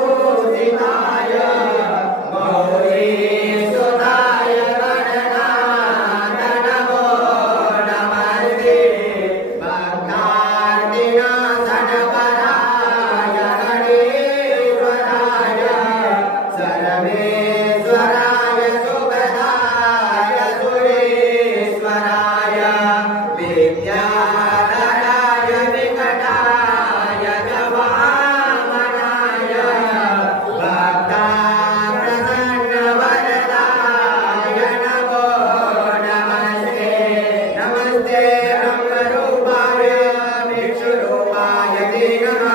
सौभाग्यविभूषिताय गौरीसुताय गणनाथ नमो नमस्ते भक्तार्तिनाशनपराय गणेश्वराय सर्वेश्वराय सुखदाय सुरेश्वराय विद्याधराय विकटाय च वामनाय भक्ताप्रसन्नवरदाय नमो नमस्ते नमस्ते ब्रह्मरूपाय विष्णुरूपाय ते नमः